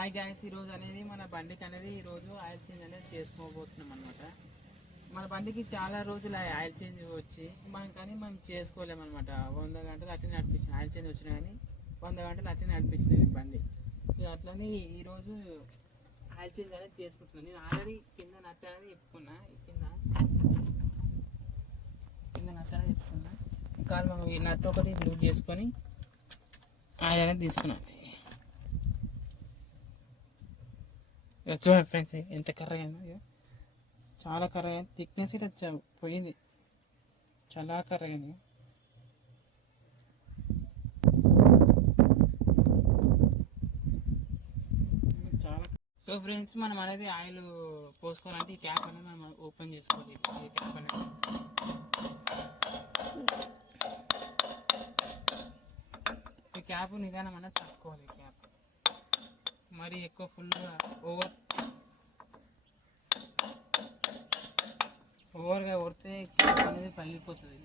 Hi gas, ఈరోజు అనేది మన బండికి అనేది ఈరోజు ఆయిల్ చేంజ్ అనేది చేసుకోబోతున్నాం అనమాట. మన బండికి చాలా రోజులు ఆయిల్ చేంజ్ వచ్చి కానీ మనం చేసుకోలేము అనమాట. 100 గంటలు అట్లనే నడిపించిన ఆయిల్ చేంజ్ వచ్చినా కానీ 100 గంటలు అట్లనే నడిపించిన బండి. అట్లనే ఈరోజు ఆయిల్ చేంజ్ అనేది చేసుకుంటున్నాను. నేను ఆల్రెడీ కింద నట్టు అనేది చెప్పుకున్నా, కింద నట్టు అనేది చెప్పుకున్నా. కాదు మనం ఈ నట్టు ఒకటి లూజ్ చేసుకొని ఆయిల్ అనేది తీసుకున్నాను. చూడండి ఫ్రెండ్స్, ఎంత కర్రగా అయిందో, చాలా కర్రగా అయింది. థిక్నెస్ ఇట్లా పోయింది, చాలా కర్రగా అయింది. చాలా. సో ఫ్రెండ్స్, మనం అనేది ఆయిల్ పోసుకోవాలంటే ఈ క్యాప్ అనేది మనం ఓపెన్ చేసుకోవాలి. ఈ క్యాప్ అనేది ఈ క్యాప్ నిదానం అనేది తక్కువాలి. ఈ క్యాప్ మరి ఎక్కువ ఫుల్గా ఓవర్గా కొడితే క్యాప్ అనేది పగిలిపోతుంది.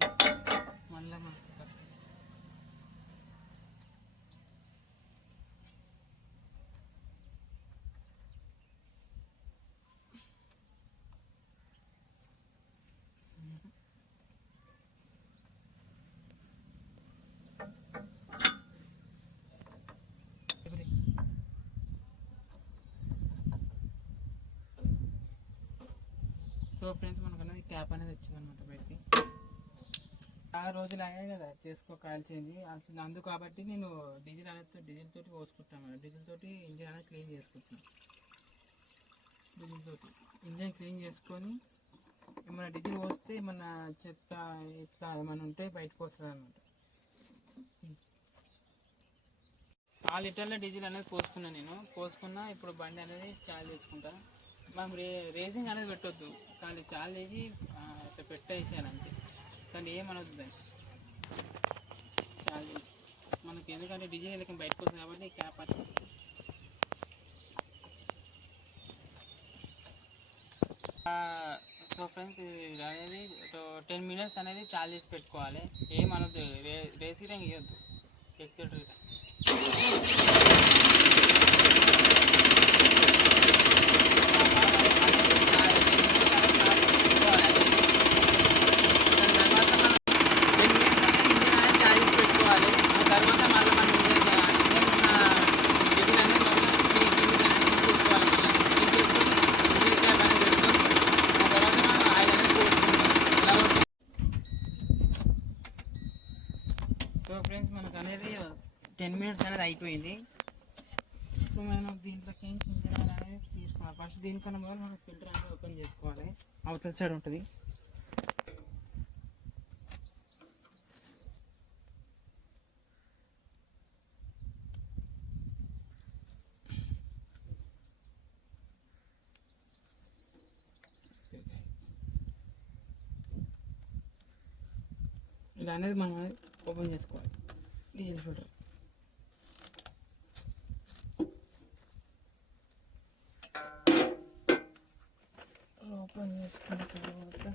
మళ్ళీ మనకు సో ఫ్రెండ్స్, మనకు అనేది క్యాప్ అనేది వచ్చిందనమాట బయటికి. చాలా రోజులు అయ్యాయి కదా చేసుకోక ఆయిల్ చేంజ్ అందుకు. కాబట్టి నేను డీజిల్ తోటి పోసుకుంటాను. డీజిల్ తోటి ఇంజిన్ అనేది క్లీన్ చేసుకుంటాను. డీజిల్ తోటి ఇంజిన్ క్లీన్ చేసుకొని ఏమైనా డీజిల్ పోస్తే ఏమన్నా చెత్త ఇట్లా ఏమైనా ఉంటే బయటకు వస్తుంది అనమాట. 4 లీటర్ల డీజిల్ అనేది పోసుకున్నా. ఇప్పుడు బండి అనేది చాలు చేసుకుంటాను. మనం రేసింగ్ అనేది పెట్టొద్దు, కానీ చాలు చేసి ఇట్లా పెట్టేసాను అంతే. కానీ ఏమనొద్దు దాన్ని చాలు మనకి, ఎందుకంటే డీజిల్ వెళ్ళక బయటకు వస్తుంది కాబట్టి క్యాప్ అనేది. సో ఫ్రెండ్స్, అనేది 10 మినిట్స్ అనేది చాలు చేసి పెట్టుకోవాలి. ఏమనొద్దు, రేసింగ్ టైం ఇవ్వద్దు, ఎక్సెట్రా. సో ఫ్రెండ్స్, మనకు అనేది 10 మినిట్స్ అనేది అయిపోయింది. ఇప్పుడు మనం దీంట్లోకి ఫిల్టర్ అనేది తీసుకోవాలి. ఫస్ట్ దీనికన్నా మొదలు మనం ఫిల్టర్ అనేది ఓపెన్ చేసుకోవాలి. అవతల సైడ్ ఉంటుంది. ఇలా అనేది మనం ఓపెన్ చేసుకోవాలి డీజిల్ ఫిల్టర్. ఓపెన్ చేసుకున్న తర్వాత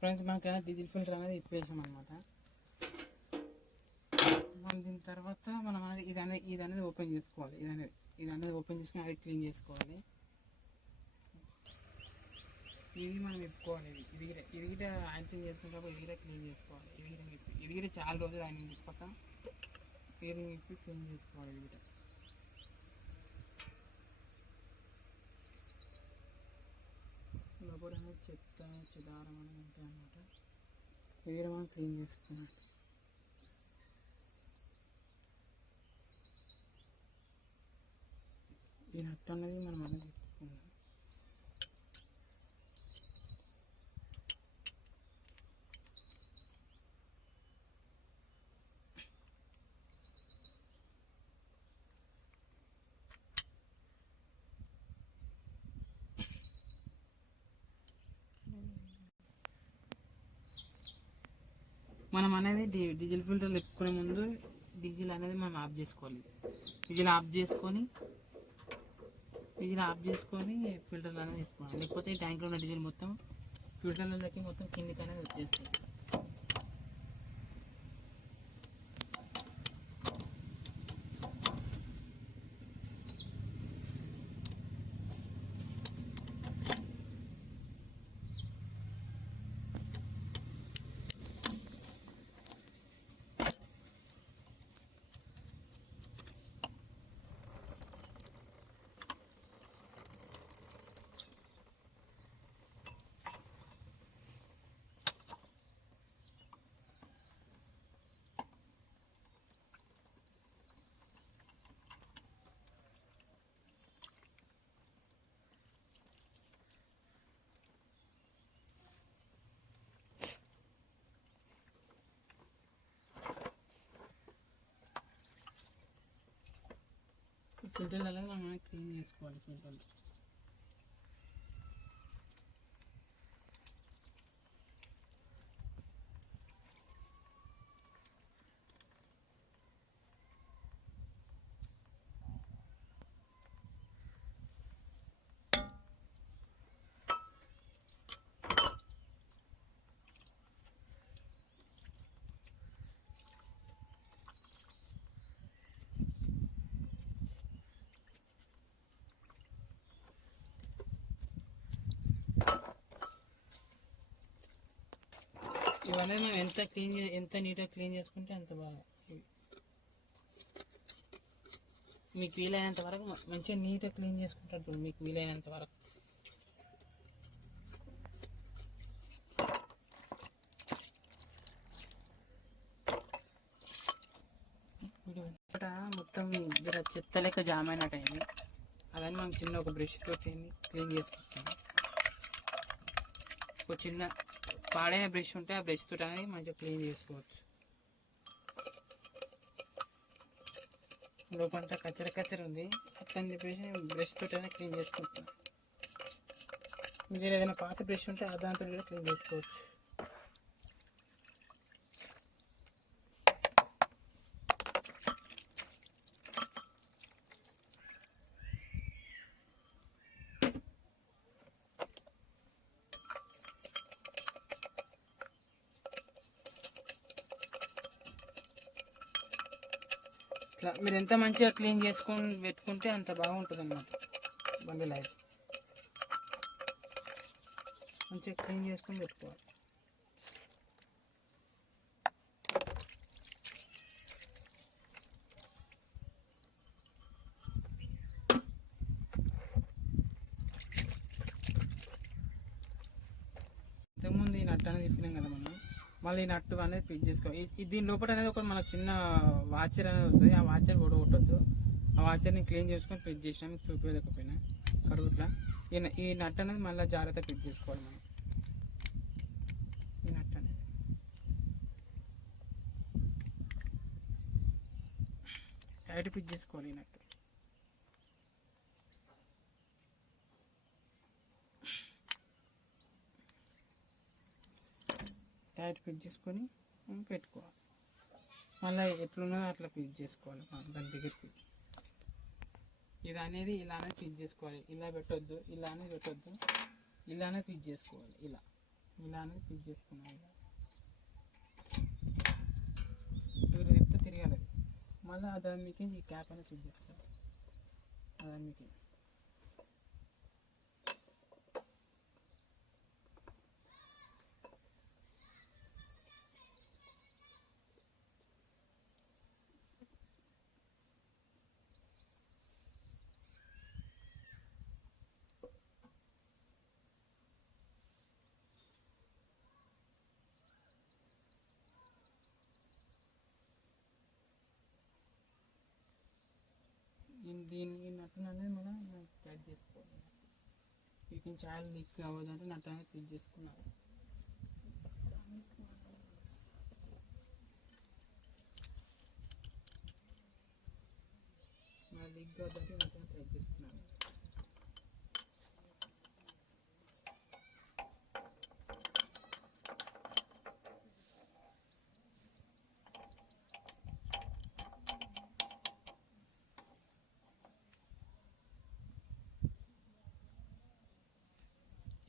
ఫ్రెండ్స్, మనకైనా డీజిల్ ఫిల్టర్ అనేది ఇప్పేసాం అనమాట. మనం దీని తర్వాత మనం అనేది ఇది అనేది ఓపెన్ చేసుకోవాలి. ఇది అనేది ఓపెన్ చేసుకుని అది క్లీన్ చేసుకోవాలి. ఇది మనం ఇప్పుకోవాలి. ఇది కూడా ఆయిల్ చేంజ్ చేసుకున్నప్పుడు ఇది కూడా క్లీన్ చేసుకోవాలి. ఇది కూడా చాలా రోజులు ఆయన ఇప్పక ఇప్పి క్లీన్ చేసుకోవాలి. ఇది కూడా లోపల అనేది చెత్త చెదారం అనేది ఉంటాయి అన్నమాట. ఇది కూడా మనం క్లీన్ చేసుకున్నాం. ఈ నట్టు అనేది మనం అనేది పెట్టుకున్నాం. మనం అనేది డీజిల్ ఫిల్టర్ తిప్పుకునే ముందు డీజిల్ అనేది మనం ఆఫ్ చేసుకోవాలి. డీజిల్ ఆఫ్ చేసుకొని ఫిల్టర్ అనేది తిప్పుకోవాలి. లేకపోతే ట్యాంక్లో ఉన్న డీజిల్ మొత్తం ఫిల్టర్లకి మొత్తం కిందికి అనేది వచ్చేస్తుంది. ఫిల్టర్లు అనేది మనం క్లీన్ చేసుకోవాలి. ఫిల్టర్లు ఇవన్నీ మనం ఎంత నీట్గా క్లీన్ చేసుకుంటే అంత బాగా. మీకు వీలైనంత వరకు మంచిగా నీట్గా క్లీన్ చేసుకుంటారు. మీకు వీలైనంత వరకు మొత్తం జర చెత్త లెక్క జామ్ అయినట్టు అయింది. అవన్నీ మనం చిన్న ఒక బ్రష్ తోటి క్లీన్ చేసుకుంటాం. ఒక చిన్న పాడైన బ్రష్ ఉంటే ఆ బ్రష్ తోటి అనేది మంచిగా క్లీన్ చేసుకోవచ్చు. లోపంట కచ్చర ఉంది అట్లా అని చెప్పేసి బ్రష్ తోటి అయినా క్లీన్ చేసుకుంటున్నాం. మీరు ఏదైనా పాత బ్రష్ ఉంటే దాంతో కూడా క్లీన్ చేసుకోవచ్చు. ఇట్లా మీరు ఎంత మంచిగా క్లీన్ చేసుకొని పెట్టుకుంటే అంత బాగుంటుంది అన్నమాట. బండి లైఫ్ మంచిగా క్లీన్ చేసుకొని పెట్టుకోవాలి. ఇంతకుముందు ఈ నట్టు అనేది తిప్పినాం కదా మనం, మళ్ళీ ఈ నట్టు అనేది ఫిట్ చేసుకోవాలి. దీని లోపల అనేది ఒక మనకు చిన్న వాచర్ అనేది వస్తుంది. ఆ వాచర్ కొట్టద్దు. ఆ వాచర్ని క్లీన్ చేసుకొని ఫిట్ చేసినా మీకు చూపించలేకపోయినా కడుగుట్లా. ఈ నట్ అనేది మళ్ళీ జాగ్రత్త ఫిట్ చేసుకోవాలి. మనం ఈ నట్ అనేది టైట్ ఫిట్ చేసుకోవాలి. ఈ నట్టు టైట్ ఫిట్ చేసుకొని పెట్టుకోవాలి. మళ్ళీ ఎట్లున్నదో అట్లా ఫిట్ చేసుకోవాలి. దాని దగ్గరికి ఇది అనేది ఇలానే ఫిట్ చేసుకోవాలి. ఇలా పెట్టొద్దు, ఇలానే పెట్టొద్దు, ఇలానే ఫిట్ చేసుకోవాలి. ఇలానే ఫిట్ చేసుకున్నాం. ఇలా తిప్పితే తిరగాలి. మళ్ళీ దానికి ఈ క్యాప్ అనేది ఫిట్ చేసుకోవాలి. దానికి దీనికి నట్టు అనేది మనం టైట్ చేసుకోవాలి. వీటిని చాలా లీక్ అవ్వదంటే నట్టు అనేది ఫిట్ చేసుకున్నాను. లీక్ అవ్వదంటే నట్టు టైట్ చేసుకున్నాను.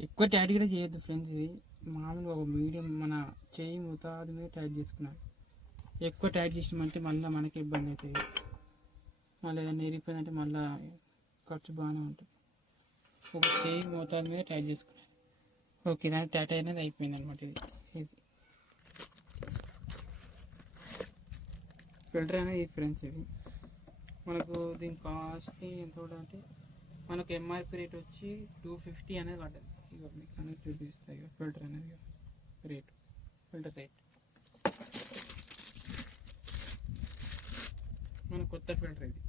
ఎక్కువ టైట్ కూడా చేయొద్దు ఫ్రెండ్స్. ఇది మామూలుగా ఒక మీడియం మన చేయి మోతాదు మీద టైట్ చేసుకున్నాను. ఎక్కువ టైట్ చేసినామంటే మళ్ళీ మనకి ఇబ్బంది అవుతుంది. మళ్ళీ ఏదైనా ఇరిగిపోయిందంటే మళ్ళీ ఖర్చు బాగానే ఉంటుంది. ఒక చేయి మోతాదు మీద టైట్ చేసుకున్నాను. ఓకే, దానికి టైట్ అనేది అయిపోయింది అనమాట. ఇది ఫిల్టర్ అనేది ఫ్రెండ్స్. ఇది మనకు దీని కాస్ట్ ఎంత కూడా అంటే మనకు ఎంఆర్పి రేట్ వచ్చి 250 అనేది పడ్డది. ఇక మీకు అనేది చూపిస్తాయి ఫిల్టర్ అనేది రేట్. ఫిల్టర్ రేట్ మన కొత్త ఫిల్టర్ ఇది,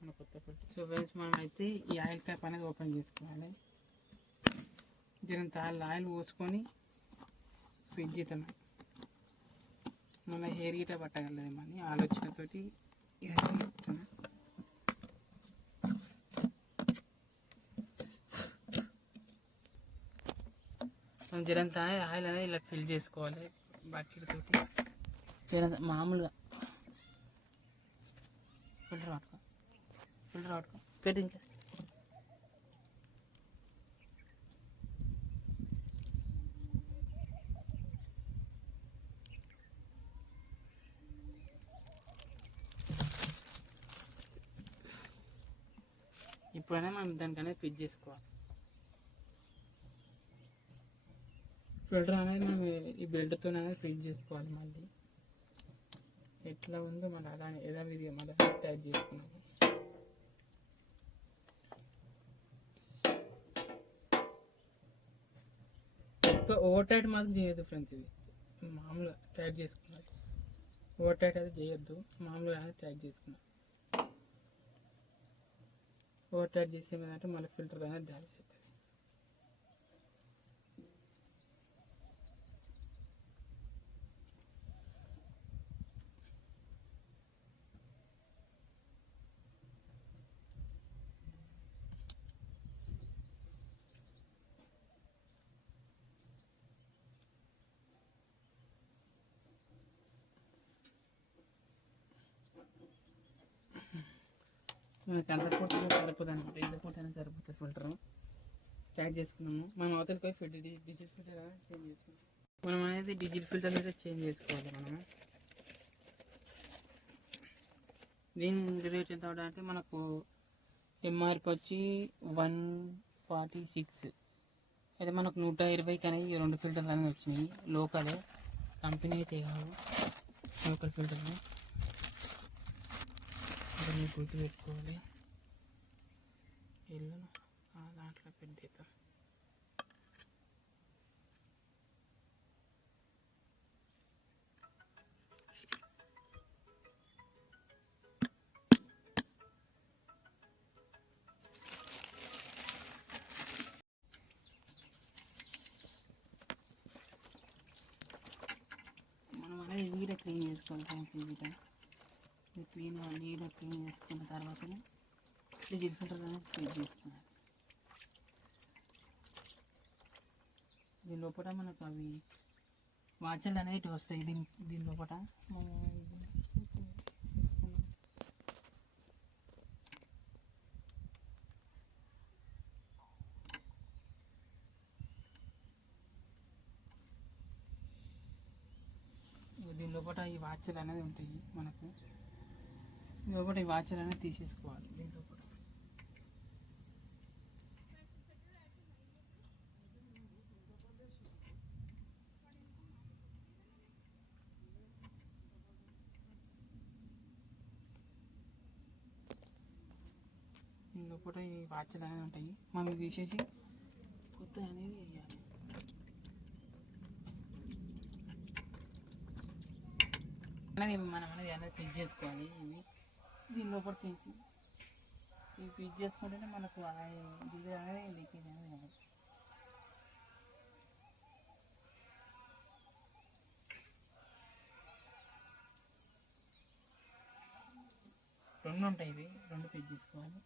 మన కొత్త ఫిల్టర్. సో ఫ్రెండ్స్, మనం అయితే ఈ ఆయిల్ క్యాప్ అనేది ఓపెన్ చేసుకోవాలి. జరంత ఆయిల్ పోసుకొని ఫిట్ చేద్దాం. మళ్ళీ హెయిర్ గిట్ట పట్టగలదేమని ఆలోచనతోటి చెప్తున్నా. మనం జరంత ఆయిల్ అనేది ఇలా ఫిల్ చేసుకోవాలి బకెట్ తోటి. జరంత మామూలుగా ఫిల్టర్ పట్టుకో పెట్టి ఇంకా ఇప్పుడైనా మనం దానికనేది ఫిట్ చేసుకోవాలి. ఫిల్టర్ అనేది మనం ఈ బెల్ట్తో అనేది ఫిట్ చేసుకోవాలి. మళ్ళీ ఎట్లా ఉందో మళ్ళీ అలా యథావిధిగా మళ్ళీ టైప్ చేసుకున్నాము. ఎక్కువ ఓవర్ టైట్ మాత్రం చేయొద్దు ఫ్రెండ్స్. ఇది మామూలుగా టైట్ చేసుకున్నాను. ఓవర్ టైట్ అయితే చేయొద్దు, మామూలుగా అనేది టైట్ చేసుకున్నాను. ఓవర్ టైట్ చేస్తే ఏమంటే మళ్ళీ ఫిల్టర్ అనేది డ్యామేజ్ అవుతుంది. మనకి అంత పూట సరిపోతుంది అనమాట. ఇంత పూట అనేది సరిపోతుంది. ఫిల్టర్ టైట్ చేసుకున్నాము. మనం అవతలకి పోయి డిజిల్ ఫిల్టర్ అనేది చేంజ్ చేసుకుంటాం. మనం అనేది డిజిల్ ఫిల్టర్ అయితే చేంజ్ చేసుకోవాలి. మనము దీని రేట్ ఎంత అంటే మనకు ఎంఆర్పి వచ్చి 146. అయితే మనకు 120కి అనేది 2 ఫిల్టర్లు అనేది వచ్చినాయి. లోకలే, కంపెనీ అయితే కాదు, లోకల్ ఫిల్టర్లు. మీరు గుర్తుపెట్టుకోవాలి. ఇల్లు దాంట్లో పెట్టేద్దాం. మనం అనేది వీడియో క్లీన్ చేసుకోవాలి ఫ్రెండ్స్. ఈ విధంగా నీట్గా క్లీన్ చేసుకున్న తర్వాతనే డిజిల్ ఫిల్టర్ అనేది క్లీన్ చేసుకోవాలి. దీని లోపల మనకు అవి వాచలు అనేవి వస్తాయి. దీని లోపల ఈ వాచలు అనేది ఉంటాయి. మనకు లోపల ఈ వాచలు అనేది తీసేసుకోవాలి. దీని లోపల ఈ వాచలు అనేది ఉంటాయి. మనం తీసేసి కొత్త అనేది వేయాలి. అనేది మనం అనేది ఫిట్ చేసుకోవాలి. ఇవి దీని లోపల తీసి ఇవి ఫిట్ చేసుకుంటేనే మనకు డీజిల్ అనేది లీకేజ్ అనేది కావచ్చు. రెండు ఉంటాయి. ఇవి రెండు ఫిట్ చేసుకోవాలి.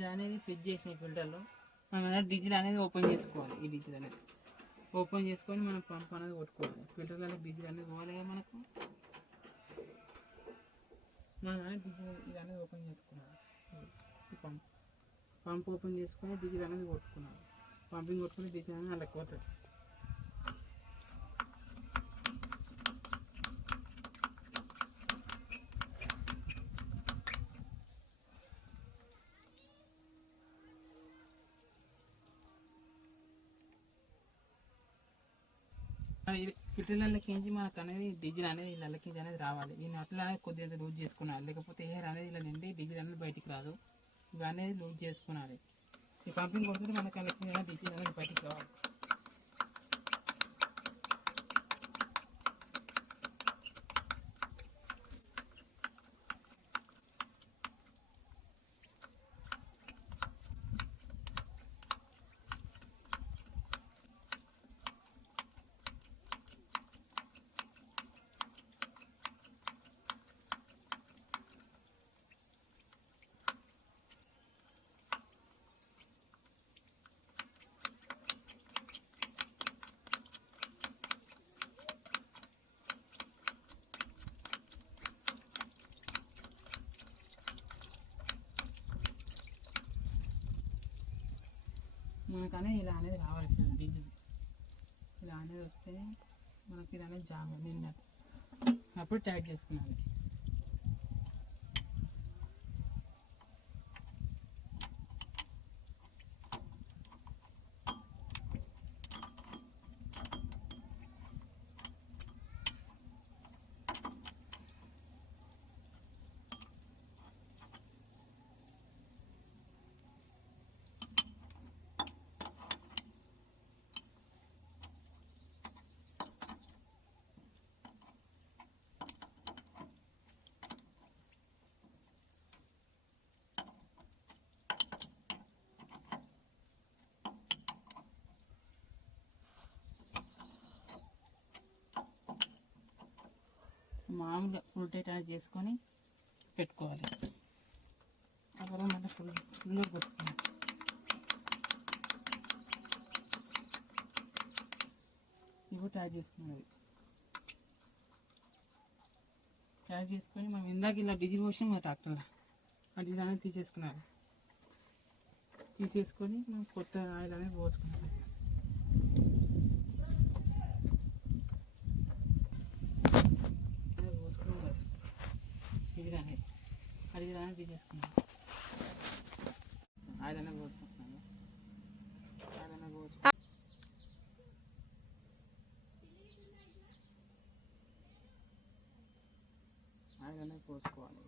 ఇది అనేది ఫిట్ చేసిన ఫిల్టర్లో మనం అనేది డీజిల్ అనేది ఓపెన్ చేసుకోవాలి. ఈ డీజిల్ అనేది ఓపెన్ చేసుకొని మనం పంప్ అనేది కొట్టుకోవాలి. ఫిల్టర్లలో డీజిల్ అనేది పోవాలి కదా మనకు. మనం అనేది డీజిల్ ఇది అనేది ఓపెన్ చేసుకున్నాం. ఈ పంప్ ఓపెన్ చేసుకొని డీజిల్ అనేది కొట్టుకున్నాం. పంపింగ్ కొట్టుకుని డీజిల్ అనేది అలా పోతుంది. ఇది ఫిల్టర్లకి మనకు అనేది డీజిల్ అనేది ఇళ్ళకి అనేది రావాలి. ఈ నట్లు అనేది కొద్దిగా లూజ్ చేసుకున్నాను, లేకపోతే ఎయిర్ అనేది ఇలా నిండి డీజిల్ అనేది బయటికి రాదు. ఇవి అనేది లూజ్ చేసుకున్నాను. ఈ పంపింగ్ కొడుతుంటే మనకు అనేది డీజిల్ అనేది బయటికి రావాలి. మనకనే ఇలా అనేది రావాలి. డీజిల్ ఇలా అనేది వస్తే మనకి ఇది అనేది జామ నిన్న అప్పుడు టైట్ చేసుకున్నాను. మామూలుగా ఫుల్ టైట్ అనేది చేసుకొని పెట్టుకోవాలి. అప్పుడు మళ్ళీ ఫుల్గా కొట్టుకోవాలి. ఇవి టైట్ చేసుకున్నది టైట్ చేసుకొని మనం ఇందాక ఇలా డీజిల్ పోసినాం కదా ట్రాక్టర్లో, ఆ డీజిల్ అనేది తీసేసుకొని మనం కొత్త ఆయిల్ అనేది పోసుకుంటాం. అది అనేది తీసేసుకున్నాను. ఆయిల్ అనేది పోసుకుంటున్నాను. ఆయిల్ అనేది పోసుకోవాలి.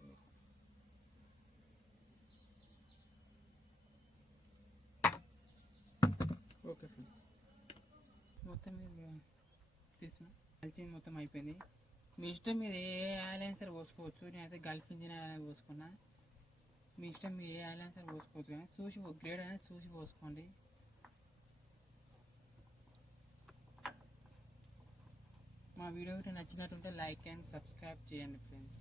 ఓకే ఫ్రెండ్స్, మొత్తం మీద తీసుకున్నా కలిసి మొత్తం అయిపోయింది. మీ ఇష్టం, మీరు ఏ ఆయిల్ అయినా సరే పోసుకోవచ్చు. నేనైతే గల్ఫ్ ఇంజిన్ ఆయిల్ అనేది పోసుకున్నా. మీ ఇష్టం, మీరు ఏ ఆయిల్ అయినా సరే పోసుకోవచ్చు, కానీ చూసి గ్రేడ్ అనేది చూసి పోసుకోండి. మా వీడియో నచ్చినట్టుంటే లైక్ అండ్ సబ్స్క్రైబ్ చేయండి ఫ్రెండ్స్.